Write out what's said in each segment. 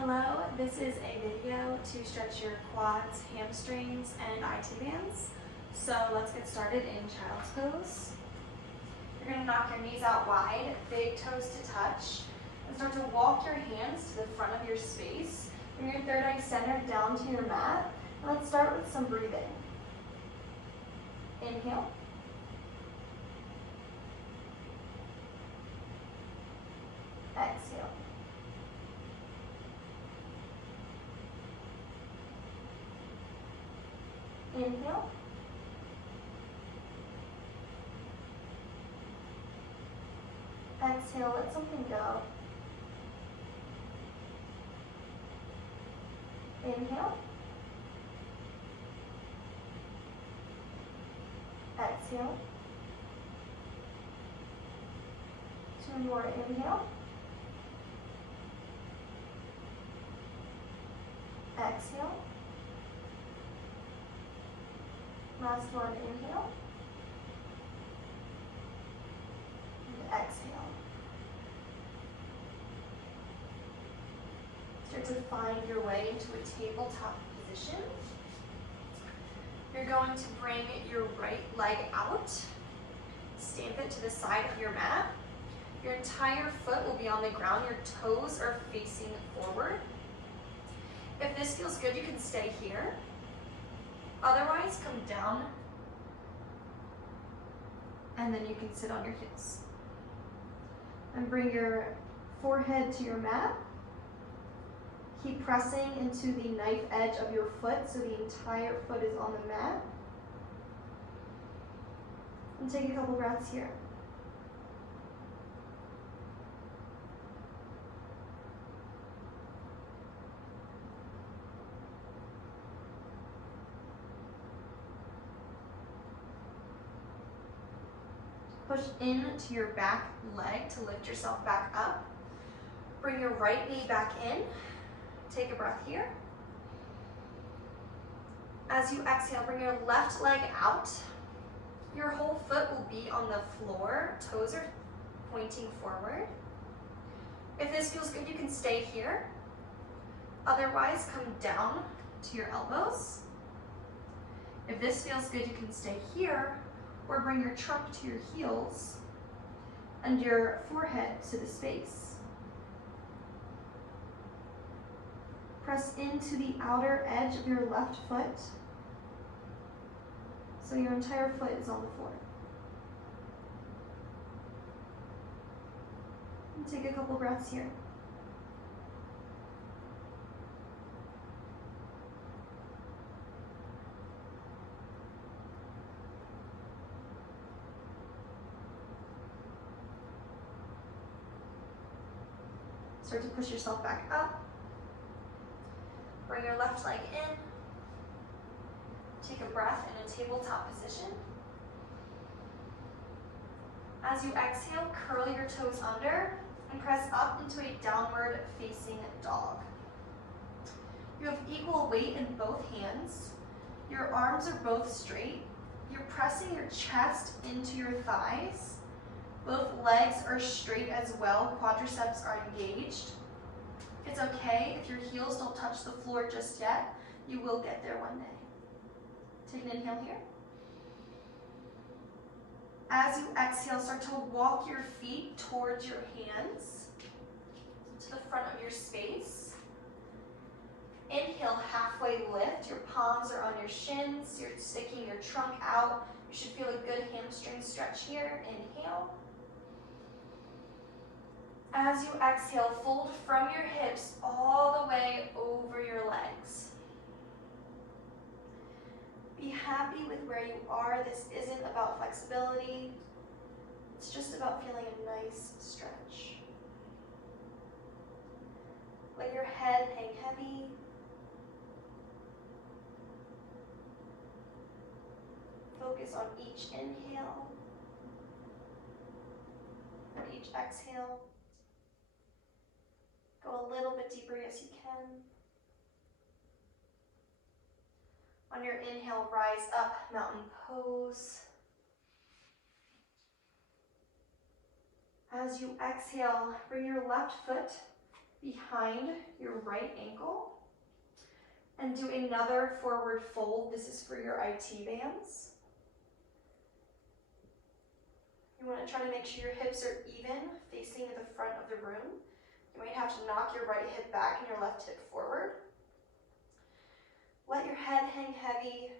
Hello, this is a video to stretch your quads, hamstrings, and IT bands. So let's get started in child's pose. You're going to knock your knees out wide, big toes to touch, and start to walk your hands to the front of your space. Bring your third eye center down to your mat. And let's start with some breathing. Inhale. Exhale. Inhale. Exhale, let something go. Inhale. Exhale. Two more, inhale. Exhale. Last one, inhale. And exhale. Start to find your way into a tabletop position. You're going to bring your right leg out. Stamp it to the side of your mat. Your entire foot will be on the ground. Your toes are facing forward. If this feels good, you can stay here. Otherwise, come down, and then you can sit on your heels. And bring your forehead to your mat. Keep pressing into the knife edge of your foot so the entire foot is on the mat. And take a couple breaths here. Push into your back leg to lift yourself back up. Bring your right knee back in. Take a breath here. As you exhale, bring your left leg out. Your whole foot will be on the floor. Toes are pointing forward. If this feels good, you can stay here. Otherwise, come down to your elbows. If this feels good, you can stay here, or bring your trunk to your heels and your forehead to the space. Press into the outer edge of your left foot so your entire foot is on the floor. And take a couple breaths here. Start to push yourself back up. Bring your left leg in. Take a breath in a tabletop position. As you exhale, curl your toes under and press up into a downward facing dog. You have equal weight in both hands. Your arms are both straight. You're pressing your chest into your thighs. Both legs are straight as well. Quadriceps are engaged. It's okay if your heels don't touch the floor just yet. You will get there one day. Take an inhale here. As you exhale, start to walk your feet towards your hands to the front of your space. Inhale, halfway lift. Your palms are on your shins. You're sticking your trunk out. You should feel a good hamstring stretch here. Inhale. As you exhale, fold from your hips all the way over your legs. Be happy with where you are. This isn't about flexibility. It's just about feeling a nice stretch. Let your head hang heavy. Focus on each inhale and each exhale. Go a little bit deeper as you can. On your inhale, rise up, mountain pose. As you exhale, bring your left foot behind your right ankle. And do another forward fold. This is for your IT bands. You want to try to make sure your hips are even, facing the front of the room. You might have to knock your right hip back and your left hip forward. Let your head hang heavy.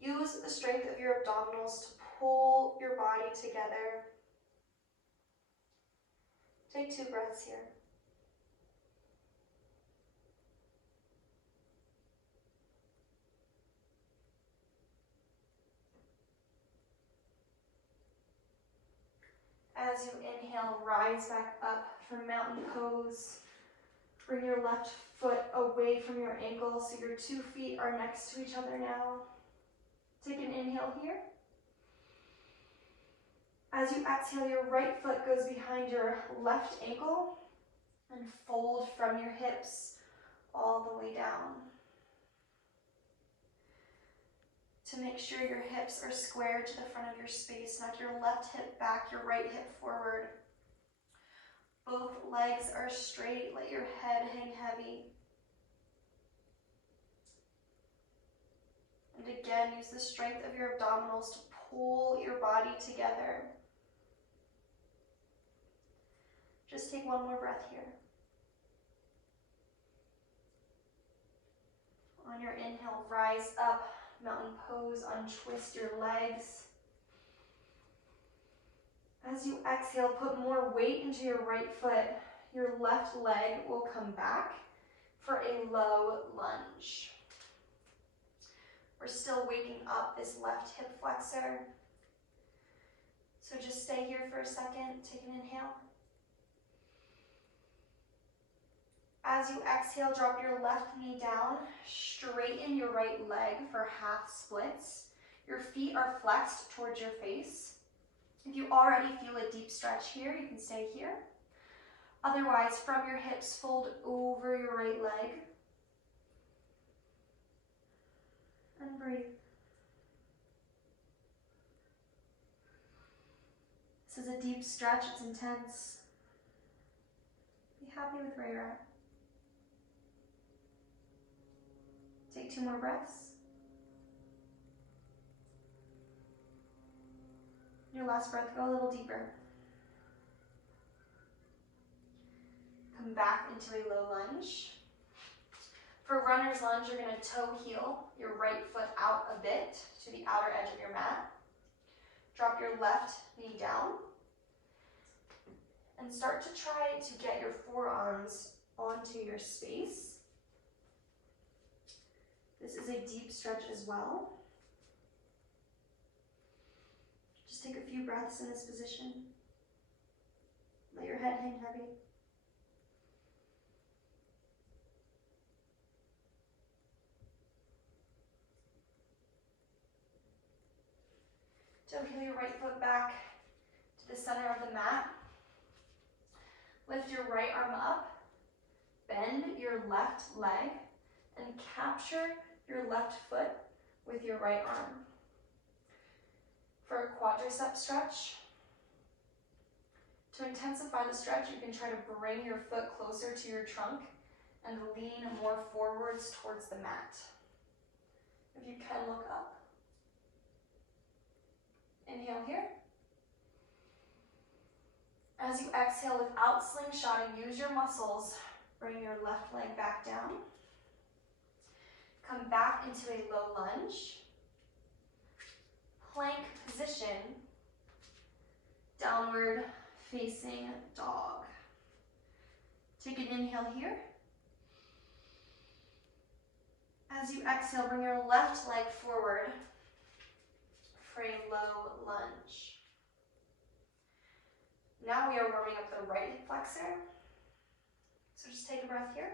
Use the strength of your abdominals to pull your body together. Take 2 breaths here. As you inhale, rise back up from mountain pose. Bring your left foot away from your ankle so your 2 feet are next to each other now. Take an inhale here. As you exhale, your right foot goes behind your left ankle and fold from your hips all the way down. To make sure your hips are squared to the front of your space, knock your left hip back, your right hip forward. Both legs are straight, let your head hang heavy. And again, use the strength of your abdominals to pull your body together. Just take 1 more breath here. On your inhale, rise up, mountain pose, untwist your legs. As you exhale, put more weight into your right foot. Your left leg will come back for a low lunge. We're still waking up this left hip flexor. So just stay here for a second, take an inhale. As you exhale, drop your left knee down, straighten your right leg for half splits. Your feet are flexed towards your face. If you already feel a deep stretch here, you can stay here. Otherwise, from your hips, fold over your right leg. And breathe. This is a deep stretch, it's intense. Be happy with where you're at. Take 2 more breaths. Your last breath, go a little deeper. Come back into a low lunge. For runner's lunge, you're going to toe heel your right foot out a bit to the outer edge of your mat. Drop your left knee down. And start to try to get your forearms onto your space. This is a deep stretch as well. Just take a few breaths in this position. Let your head hang heavy. Toe heel your right foot back to the center of the mat. Lift your right arm up. Bend your left leg and capture your left foot with your right arm. For a quadricep stretch, to intensify the stretch, you can try to bring your foot closer to your trunk and lean more forwards towards the mat. If you can, look up. Inhale here. As you exhale without slingshotting, use your muscles. Bring your left leg back down. Come back into a low lunge. Plank position. Downward facing dog. Take an inhale here. As you exhale, bring your left leg forward for a low lunge. Now we are warming up the right hip flexor. So just take a breath here.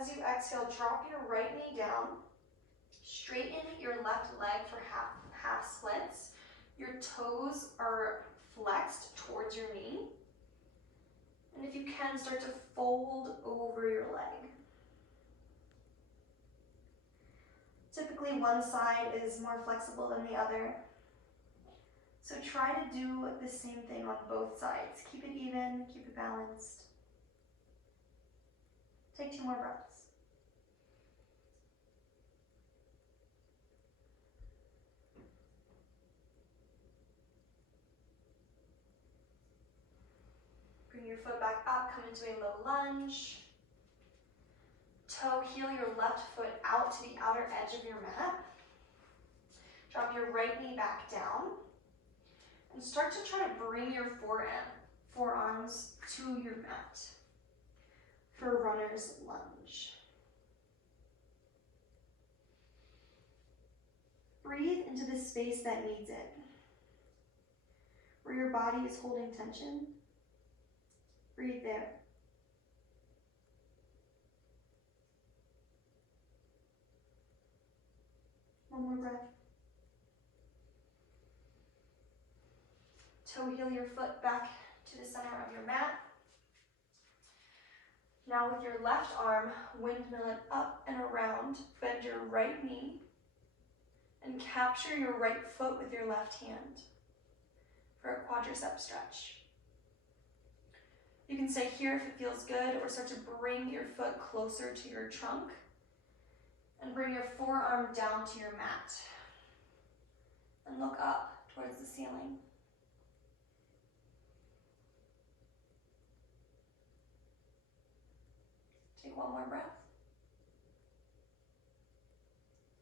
As you exhale, drop your right knee down. Straighten your left leg for half splits. Your toes are flexed towards your knee. And if you can, start to fold over your leg. Typically, one side is more flexible than the other. So try to do the same thing on both sides. Keep it even, keep it balanced. Take 2 more breaths. Bring your foot back up, come into a low lunge. Toe, heel your left foot out to the outer edge of your mat. Drop your right knee back down. And start to try to bring your forearms to your mat for runner's lunge. Breathe into the space that needs it. Where your body is holding tension, breathe there. One more breath. Toe heel your foot back to the center of your mat. Now with your left arm, windmill it up and around. Bend your right knee and capture your right foot with your left hand for a quadriceps stretch. You can stay here if it feels good, or start to bring your foot closer to your trunk and bring your forearm down to your mat and look up towards the ceiling. Take 1 more breath.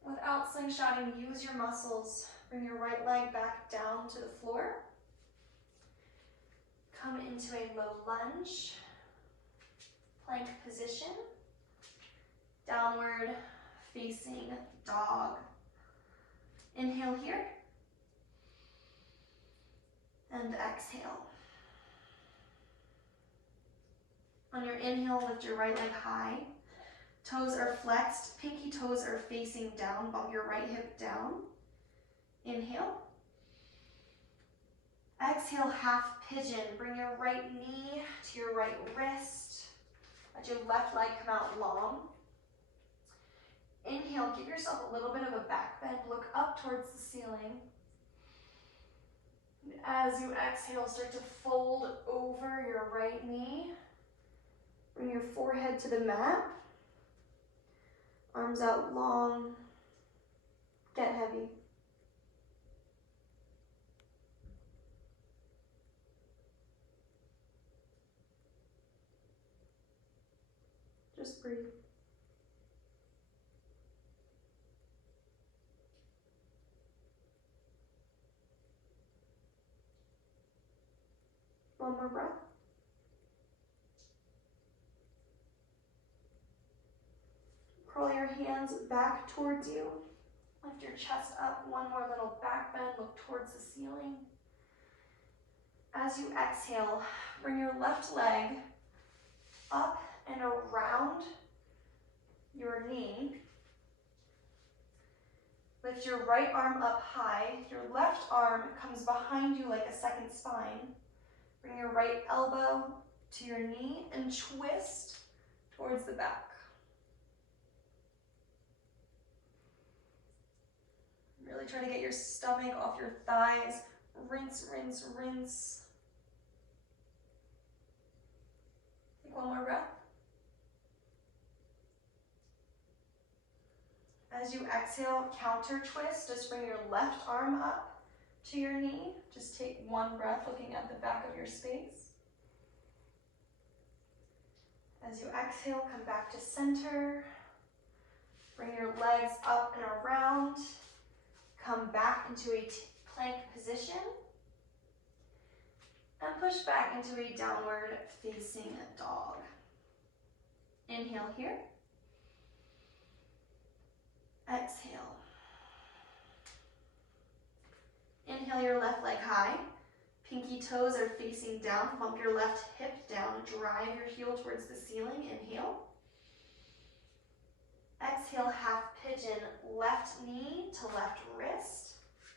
Without slingshotting, use your muscles. Bring your right leg back down to the floor. Come into a low lunge, plank position, downward facing dog. Inhale here, and exhale. On your inhale, lift your right leg high. Toes are flexed, pinky toes are facing down, bump your right hip down. Inhale. Exhale, half pigeon. Bring your right knee to your right wrist. Let your left leg come out long. Inhale, give yourself a little bit of a back bend. Look up towards the ceiling. And as you exhale, start to fold over your right knee. Bring your forehead to the mat. Arms out long. Get heavy. Just breathe. One more breath. Curl your hands back towards you. Lift your chest up. One more little back bend. Look towards the ceiling. As you exhale, bring your left leg up and around your knee. Lift your right arm up high. Your left arm comes behind you like a second spine. Bring your right elbow to your knee and twist towards the back. Really try to get your stomach off your thighs. Rinse, rinse, rinse. Take 1 more breath. As you exhale, counter twist. Just bring your left arm up to your knee. Just take 1 breath looking at the back of your space. As you exhale, come back to center. Bring your legs up and around. Come back into a plank position. And push back into a downward facing dog. Inhale here. Exhale. Inhale your left leg high. Pinky toes are facing down. Bump your left hip down. Drive your heel towards the ceiling. Inhale. Exhale, half pigeon. Left knee to left wrist.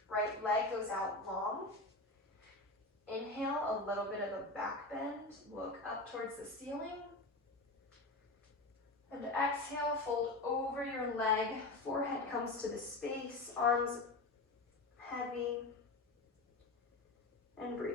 Right leg goes out long. Inhale, a little bit of a back bend. Look up towards the ceiling. And exhale, fold over your leg. Forehead comes to the space. Arms heavy. and breathe.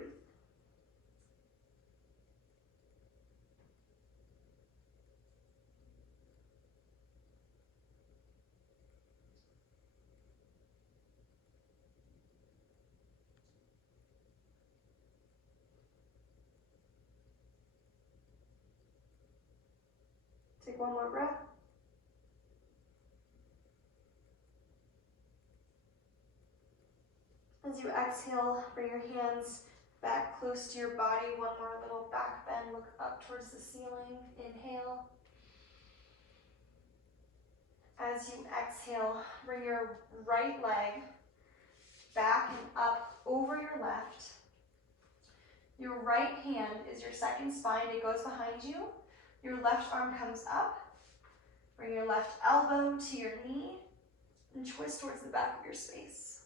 Take one more breath. As you exhale, bring your hands back close to your body. One more little back bend. Look up towards the ceiling. Inhale. As you exhale, bring your right leg back and up over your left. Your right hand is your second spine. It goes behind you. Your left arm comes up. Bring your left elbow to your knee and twist towards the back of your space.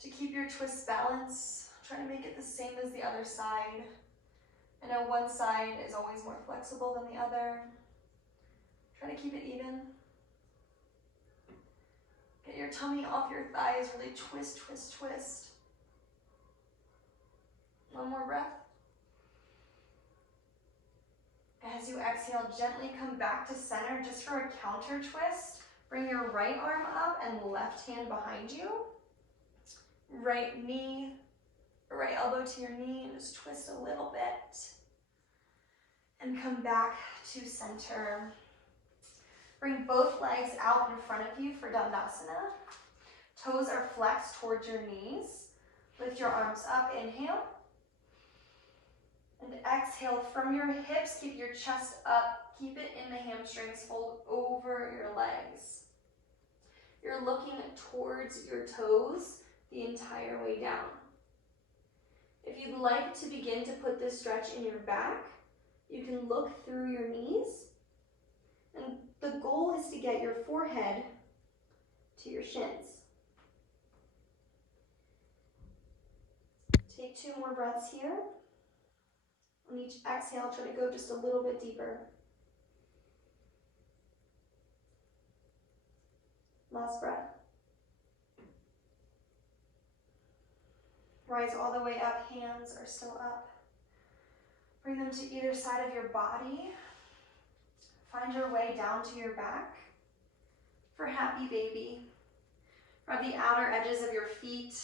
To keep your twist balance, try to make it the same as the other side. I know one side is always more flexible than the other. Try to keep it even. Get your tummy off your thighs, really twist, twist, twist. One more breath. As you exhale, gently come back to center just for a counter twist. Bring your right arm up and left hand behind you. Right knee, right elbow to your knee, and just twist a little bit. And come back to center. Bring both legs out in front of you for Dandasana. Toes are flexed towards your knees. Lift your arms up, inhale. And exhale from your hips, keep your chest up. Keep it in the hamstrings, fold over your legs. You're looking towards your toes the entire way down. If you'd like to begin to put this stretch in your back, you can look through your knees. And the goal is to get your forehead to your shins. Take 2 more breaths here. On each exhale, try to go just a little bit deeper. Last breath. Rise all the way up, hands are still up. Bring them to either side of your body. Find your way down to your back for happy baby. Grab the outer edges of your feet.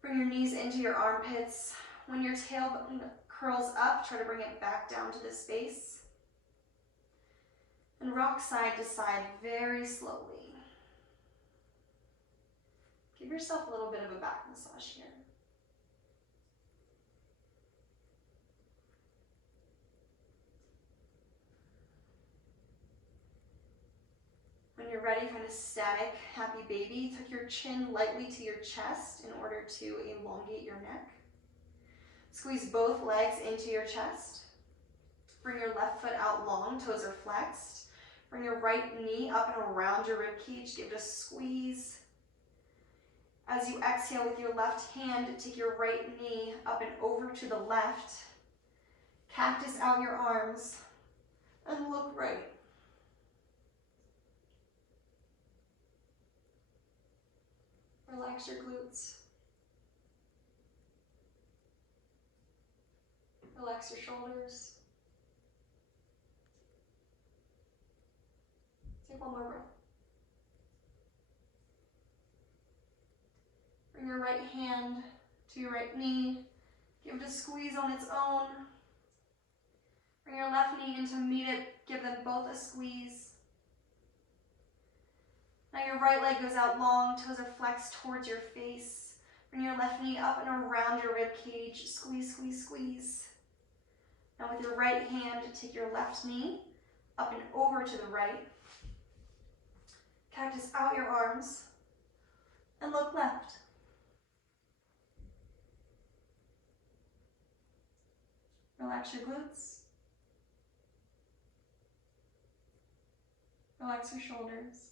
Bring your knees into your armpits. When your tailbone curls up, try to bring it back down to the space. And rock side to side very slowly. Give yourself a little bit of a back massage here. When you're ready, kind of static, happy baby. Tuck your chin lightly to your chest in order to elongate your neck. Squeeze both legs into your chest. Bring your left foot out long, toes are flexed. Bring your right knee up and around your rib cage, give it a squeeze. As you exhale with your left hand, take your right knee up and over to the left. Cactus out your arms and look right. Relax your glutes. Relax your shoulders. Take one more breath. Bring your right hand to your right knee. Give it a squeeze on its own. Bring your left knee in to meet it. Give them both a squeeze. Now your right leg goes out long, toes are flexed towards your face. Bring your left knee up and around your rib cage. Squeeze, squeeze, squeeze. Now with your right hand, take your left knee up and over to the right. Cactus out your arms and look left. Relax your glutes. Relax your shoulders.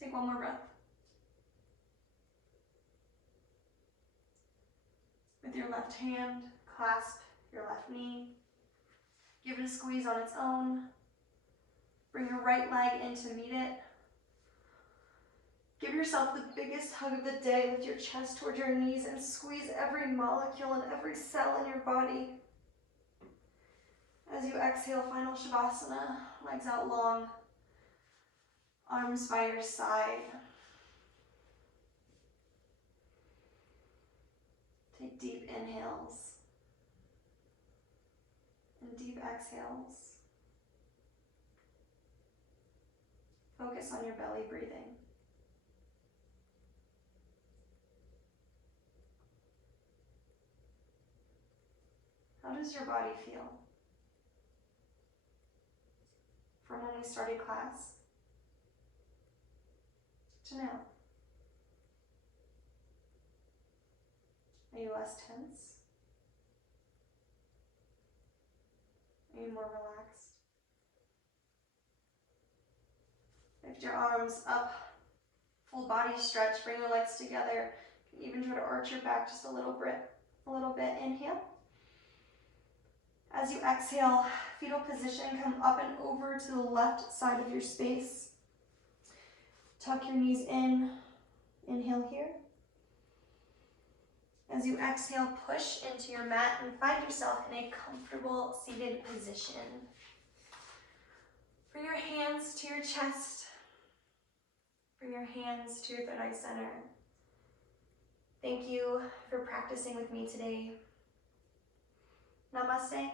Take one more breath. With your left hand, clasp your left knee. Give it a squeeze on its own. Bring your right leg in to meet it. Give yourself the biggest hug of the day. Lift your chest toward your knees and squeeze every molecule and every cell in your body. As you exhale, final Shavasana, legs out long, arms by your side. Take deep inhales and deep exhales. Focus on your belly breathing. How does your body feel? From when we started class to now. Are you less tense? Are you more relaxed? Lift your arms up, full body stretch, bring your legs together. You can even try to arch your back just a little bit. Inhale. As you exhale, fetal position, come up and over to the left side of your space. Tuck your knees in. Inhale here. As you exhale, push into your mat and find yourself in a comfortable seated position. Bring your hands to your chest. Bring your hands to your third eye center. Thank you for practicing with me today. Namaste.